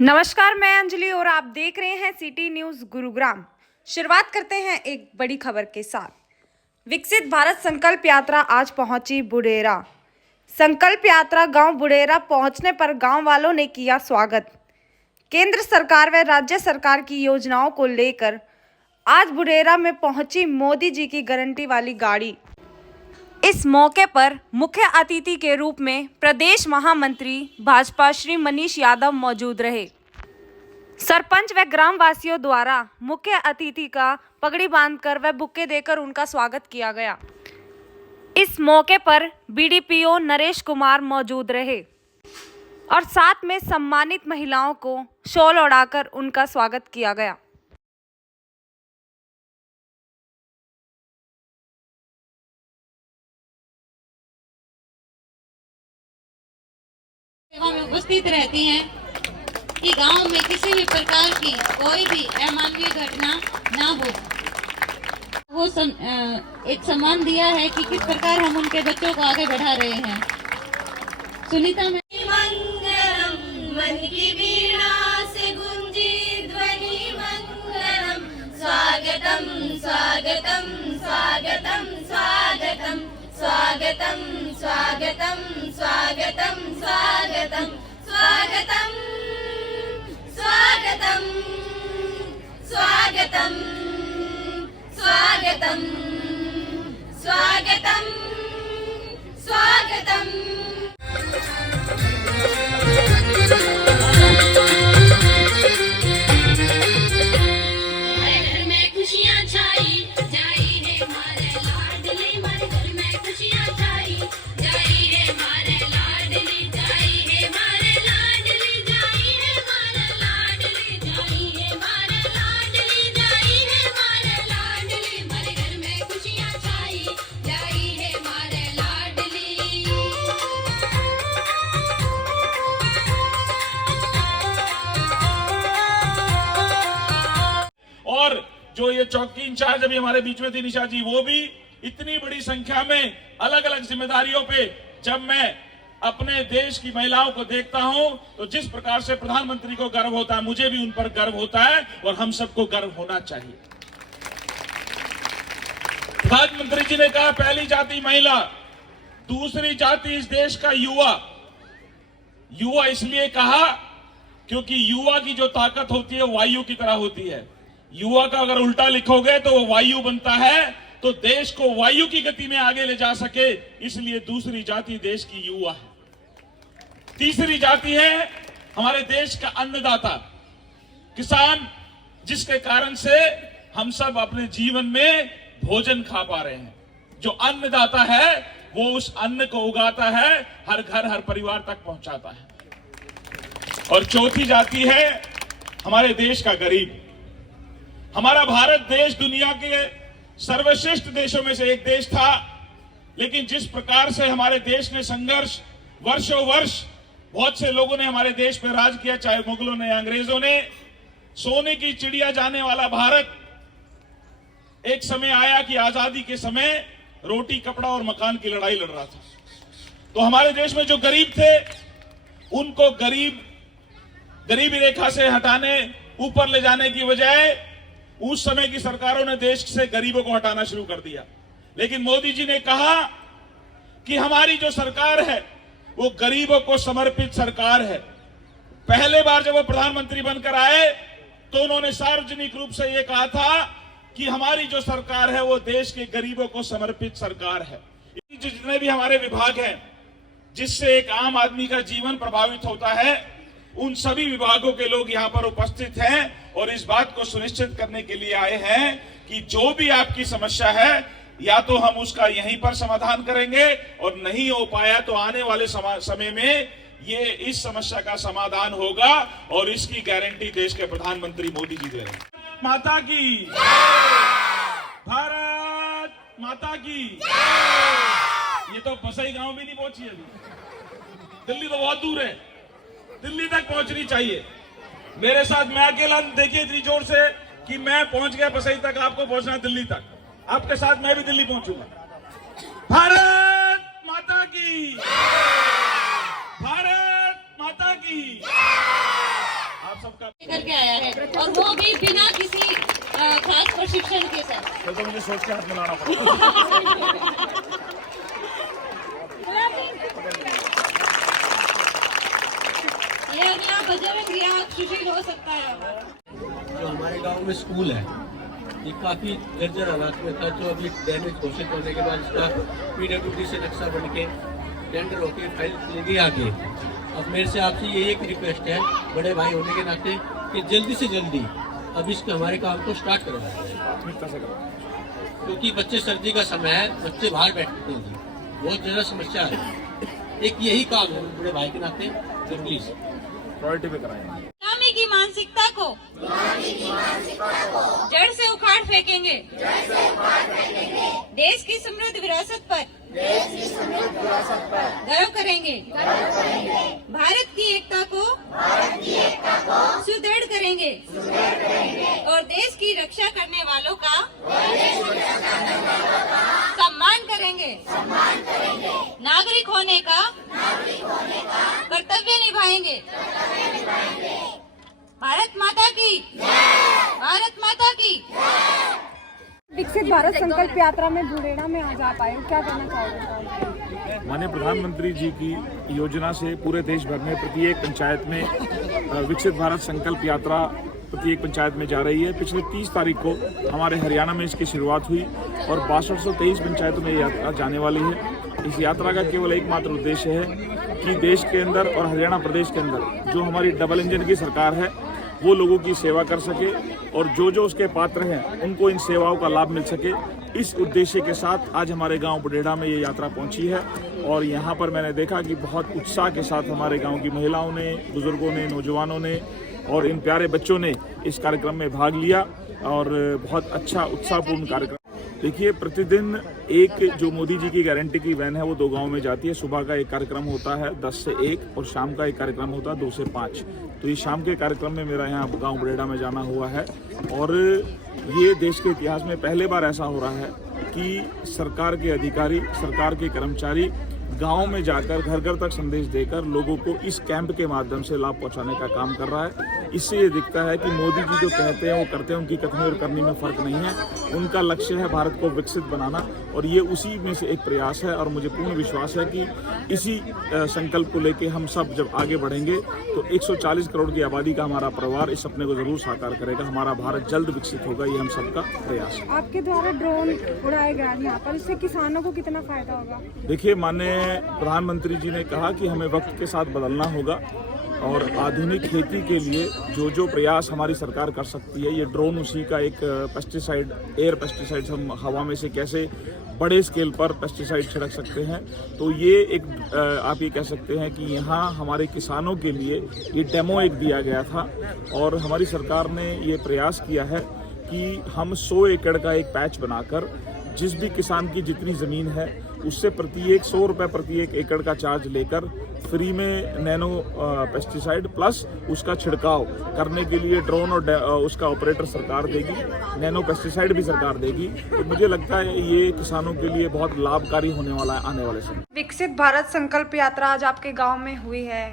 नमस्कार, मैं अंजलि और आप देख रहे हैं सिटी न्यूज गुरुग्राम। शुरुआत करते हैं एक बड़ी खबर के साथ। विकसित भारत संकल्प यात्रा आज पहुंची बुढेरा। संकल्प यात्रा गांव बुढेरा पहुंचने पर गांव वालों ने किया स्वागत। केंद्र सरकार व राज्य सरकार की योजनाओं को लेकर आज बुढेरा में पहुंची मोदी जी की गारंटी वाली गाड़ी। इस मौके पर मुख्य अतिथि के रूप में प्रदेश महामंत्री भाजपा श्री मनीष यादव मौजूद रहे। सरपंच व ग्रामवासियों द्वारा मुख्य अतिथि का पगड़ी बांधकर व बुक्के देकर उनका स्वागत किया गया। इस मौके पर बीडीपीओ नरेश कुमार मौजूद रहे और साथ में सम्मानित महिलाओं को शॉल ओढ़ाकर उनका स्वागत किया गया। सेवा में उपस्थित रहती हैं कि गांव में किसी भी प्रकार की कोई भी अमानवीय घटना ना हो। वो एक सम्मान दिया है कि किस प्रकार हम उनके बच्चों को आगे बढ़ा रहे हैं। सुनीता में मंगलम मन की वीणा से गुंजी ध्वनि मंगलम स्वागतम स्वागतम स्वागतम स्वागतम स्वागतम स्वागतम स्वागतम स्वागतम स्वागतम स्वागतम स्वागतम स्वागतम स्वागतम स्वागतम। हमारे घर में खुशियाँ छाई जाई है हमारे लाडली, हमारे घर में खुशियाँ छाई जाई है हमारे लाडली, जाई है हमारे लाडली, जाई है हमारे लाडली, जाई है हमारे लाडली, जाई है हमारे लाडली, हमारे घर में खुशियाँ छाई जाई है हमारे लाडली। और जो ये चौकी इंचार्ज अभी हमारे बीच में थी निशा जी, वो भी इतनी बड़ी संख्या में अलग अलग जिम्मेदारियों पे जब मैं अपने देश की महिलाओं को देखता हूं तो जिस प्रकार से प्रधानमंत्री को गर्व होता है, मुझे भी उन पर गर्व होता है और हम सबको गर्व होना चाहिए। प्रधानमंत्री जी ने कहा पहली जाति महिला, दूसरी जाति इस देश का युवा। युवा इसलिए कहा क्योंकि युवा की जो ताकत होती है वायु की तरह होती है। युवा का अगर उल्टा लिखोगे तो वो वायु बनता है, तो देश को वायु की गति में आगे ले जा सके, इसलिए दूसरी जाति देश की युवा है। तीसरी जाति है हमारे देश का अन्नदाता, किसान, जिसके कारण से हम सब अपने जीवन में भोजन खा पा रहे हैं। जो अन्नदाता है वो उस अन्न को उगाता है, हर घर हर परिवार तक पहुंचाता है। और चौथी जाति है हमारे देश का गरीब। हमारा भारत देश दुनिया के सर्वश्रेष्ठ देशों में से एक देश था, लेकिन जिस प्रकार से हमारे देश ने संघर्ष वर्षों वर्ष, बहुत से लोगों ने हमारे देश पर राज किया, चाहे मुगलों ने, अंग्रेजों ने। सोने की चिड़िया जाने वाला भारत एक समय आया कि आजादी के समय रोटी, कपड़ा और मकान की लड़ाई लड़ रहा था। तो हमारे देश में जो गरीब थे उनको गरीबी रेखा से हटाने, ऊपर ले जाने की बजाय उस समय की सरकारों ने देश से गरीबों को हटाना शुरू कर दिया। लेकिन मोदी जी ने कहा कि हमारी जो सरकार है वो गरीबों को समर्पित सरकार है। पहले बार जब वो प्रधानमंत्री बनकर आए तो उन्होंने सार्वजनिक रूप से ये कहा था कि हमारी जो सरकार है वो देश के गरीबों को समर्पित सरकार है। जितने भी हमारे विभाग हैं जिससे एक आम आदमी का जीवन प्रभावित होता है, उन सभी विभागों के लोग यहाँ पर उपस्थित हैं और इस बात को सुनिश्चित करने के लिए आए हैं कि जो भी आपकी समस्या है या तो हम उसका यहीं पर समाधान करेंगे और नहीं हो पाया तो आने वाले समय में ये इस समस्या का समाधान होगा और इसकी गारंटी देश के प्रधानमंत्री मोदी जी दे रहे हैं। माता की भारत माता की। ये तो बसई गांव भी नहीं पहुंची अभी, दिल्ली तो बहुत दूर है, दिल्ली तक पहुंचनी चाहिए। मेरे साथ मैं अकेला देखिए इतनी जोर से कि मैं पहुंच गया बसई तक, आपको पहुंचना दिल्ली तक। आपके साथ मैं भी दिल्ली पहुंचूंगा। भारत माता की, भारत माता की। आप करके आया है, और वो भी बिना किसी खास प्रशिक्षण के साथ। तो मुझे सोच के हाथ मिलाना पड़ा। ये अगला बजरंग या सुशील हो सकता है। जो हमारे गांव में स्कूल है ये काफ़ी जर्जर हालात में था, जो अभी डैमेज घोषित होने के बाद इसका PWD से नक्शा बन के टेंडर होके फाइल लगी आगे। अब मेरे से आपसे ये एक रिक्वेस्ट है बड़े भाई होने के नाते कि जल्दी से जल्दी अब इसके हमारे काम को स्टार्ट करवाएं, क्योंकि बच्चे सर्दी का समय है, बच्चे बाहर बैठते हैं जी, बहुत ज़्यादा समस्या है। एक यही काम है बड़े भाई के नाते, तो प्लीज़ प्रायोरिटी पे कराएं। गुलामी की मानसिकता को जड़ से उखाड़ फेंकेंगे। देश की समृद्ध विरासत पर गर्व करेंगे। भारत की एकता को सुदृढ़ करेंगे और देश की रक्षा करने वालों का सम्मान करेंगे। नागरिक होने का कर्तव्य निभाएंगे। भारत माता की, भारत माता की। विकसित भारत संकल्प यात्रा में बुरेड़ा में आज आप आए हो, क्या कहना चाहोगे? माननीय प्रधानमंत्री जी की योजना से पूरे देश भर में प्रत्येक पंचायत में विकसित भारत संकल्प यात्रा प्रत्येक पंचायत में जा रही है। पिछले 30 तारीख को हमारे हरियाणा में इसकी शुरुआत हुई और 6223 पंचायतों में ये यात्रा जाने वाली है। इस यात्रा का केवल एकमात्र उद्देश्य है कि देश के अंदर और हरियाणा प्रदेश के अंदर जो हमारी डबल इंजन की सरकार है वो लोगों की सेवा कर सके और जो जो उसके पात्र हैं उनको इन सेवाओं का लाभ मिल सके। इस उद्देश्य के साथ आज हमारे गांव बुढेड़ा में ये यात्रा पहुंची है और यहां पर मैंने देखा कि बहुत उत्साह के साथ हमारे गांव की महिलाओं ने, बुजुर्गों ने, नौजवानों ने और इन प्यारे बच्चों ने इस कार्यक्रम में भाग लिया और बहुत अच्छा उत्साहपूर्ण कार्यक्रम। देखिए, प्रतिदिन एक जो मोदी जी की गारंटी की वैन है वो 2 गांव में जाती है। सुबह का एक कार्यक्रम होता है 10 से 1 और शाम का एक कार्यक्रम होता है 2 से 5। तो ये शाम के कार्यक्रम में मेरा यहाँ गांव बुढेड़ा में जाना हुआ है और ये देश के इतिहास में पहले बार ऐसा हो रहा है कि सरकार के अधिकारी, सरकार के कर्मचारी गाँव में जाकर घर घर तक संदेश देकर लोगों को इस कैंप के माध्यम से लाभ पहुंचाने का काम कर रहा है। इससे ये दिखता है कि मोदी जी जो कहते हैं वो करते हैं, उनकी कथनी और करनी में फ़र्क नहीं है। उनका लक्ष्य है भारत को विकसित बनाना और ये उसी में से एक प्रयास है और मुझे पूर्ण विश्वास है कि इसी संकल्प को लेके हम सब जब आगे बढ़ेंगे तो 140 करोड़ की आबादी का हमारा परिवार इस सपने को ज़रूर साकार करेगा। हमारा भारत जल्द विकसित होगा, ये हम सबका प्रयास है। आपके द्वारा ड्रोन उड़ाए गए यहाँ पर, इससे किसानों को कितना फायदा होगा? देखिए, माननीय प्रधानमंत्री जी ने कहा कि हमें वक्त के साथ बदलना होगा और आधुनिक खेती के लिए जो जो प्रयास हमारी सरकार कर सकती है, ये ड्रोन उसी का एक पेस्टिसाइड, एयर पेस्टिसाइड्स हम हवा में से कैसे बड़े स्केल पर पेस्टिसाइड छिड़क सकते हैं। तो ये एक आप ये कह सकते हैं कि यहाँ हमारे किसानों के लिए ये डेमो एक दिया गया था और हमारी सरकार ने ये प्रयास किया है कि हम 100 एकड़ का एक पैच बनाकर जिस भी किसान की जितनी ज़मीन है उससे प्रति 100 रुपये प्रति एकड़ का चार्ज लेकर फ्री में नैनो पेस्टिसाइड प्लस उसका छिड़काव करने के लिए ड्रोन और उसका ऑपरेटर सरकार देगी, नैनो पेस्टिसाइड भी सरकार देगी। तो मुझे लगता है ये किसानों के लिए बहुत लाभकारी होने वाला है आने वाले समय। विकसित भारत संकल्प यात्रा आज आपके गांव में हुई है,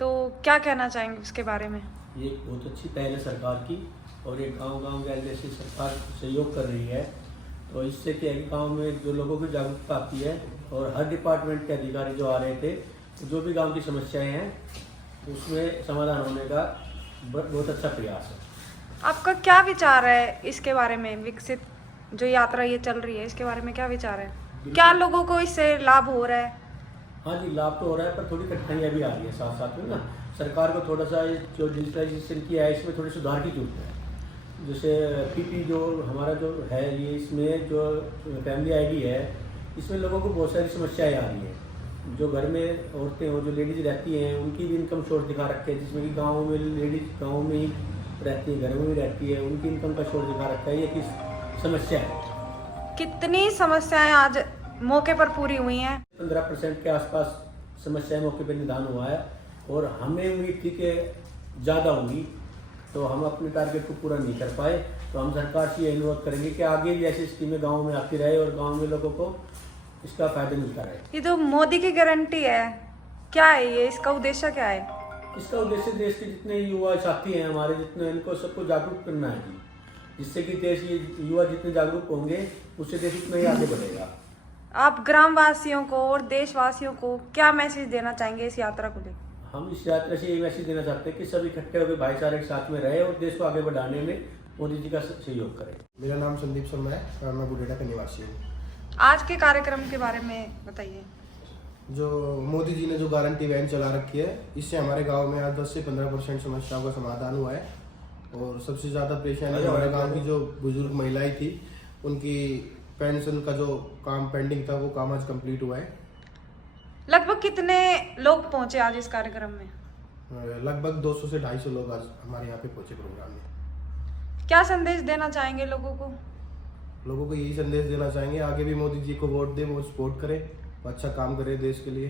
तो क्या कहना चाहेंगे उसके बारे में? ये बहुत अच्छी पहल है सरकार की और ये गांव-गांव के जैसे सरकार सहयोग कर रही है, तो इससे क्या है कि गाँव में जो लोगों की जागरूकता आती है और हर डिपार्टमेंट के अधिकारी जो आ रहे थे, जो भी गांव की समस्याएं हैं उसमें समाधान होने का बहुत अच्छा प्रयास है। आपका क्या विचार है इसके बारे में? विकसित जो यात्रा ये चल रही है इसके बारे में क्या विचार है? क्या लोगों को इससे लाभ हो रहा है? हाँ जी, लाभ तो हो रहा है पर थोड़ी कठिनाइयाँ भी आ रही है साथ साथ में ना। सरकार को थोड़ा सा जो डिजिटलाइजेशन किया है इसमें थोड़ी सुधार की जरूरत है। जैसे PP जो हमारा जो है ये इसमें जो फैमिली ID है इसमें लोगों को बहुत सारी समस्याएं आ रही हैं। जो घर में औरतें हो, जो लेडीज़ रहती हैं, उनकी भी इनकम सोर्स दिखा रखे हैं, जिसमें कि गाँव में लेडीज़ गाँव में ही रहती है, घरों में ही रहती है, उनकी इनकम का सोर्स दिखा रखा है। ये किस समस्या है? कितनी समस्याएं आज मौके पर पूरी हुई हैं? 15% के आसपास समस्याएं मौके पर निदान हुआ है और हमें उम्मीद थी कि ज़्यादा होगी, तो हम अपने टारगेट को पूरा नहीं कर पाए। तो हम सरकार से ये अनुरोध करेंगे कि आगे भी ऐसी स्कीमें गाँव में आती रहे और गाँव में लोगों को इसका फायदा मिलता रहे। ये जो मोदी की गारंटी है, क्या है ये? इसका उद्देश्य क्या है? इसका उद्देश्य देश के जितने युवा साथी हैं हमारे, जितने इनको सबको जागरूक करना है जी, जिससे कि देश ये युवा जितने जागरूक होंगे उससे देश उतना ही आगे बढ़ेगा। आप ग्रामवासियों को और देशवासियों को क्या मैसेज देना चाहेंगे इस यात्रा को लेकर? हम इस यात्रा से ये मैसेज देना चाहते हैं कि सब इकट्ठे होकर भाईचारे के साथ में रहे और देश को आगे बढ़ाने में मोदी जी का सहयोग करें। मेरा नाम संदीप शर्मा है और मैं बुढेरा का निवासी हूँ। आज के कार्यक्रम के बारे में बताइए। जो मोदी जी ने जो गारंटी वैन चला रखी है, इससे हमारे गांव में आज 10 से 15% समस्याओं का समाधान हुआ है। और सबसे ज़्यादा परेशानी हमारे गांव की जो बुजुर्ग महिलाएं थी, उनकी पेंशन का जो काम पेंडिंग था वो काम आज कंप्लीट हुआ है। लगभग कितने लोग पहुंचे आज इस कार्यक्रम में? लगभग 200 से 250 लोग आज हमारे यहाँ पे पहुंचे प्रोग्राम में। क्या संदेश देना चाहेंगे लोगों को? लोगों को यही संदेश देना चाहेंगे, आगे भी मोदी जी को वोट दें, वो सपोर्ट करें, वो अच्छा काम करे देश के लिए।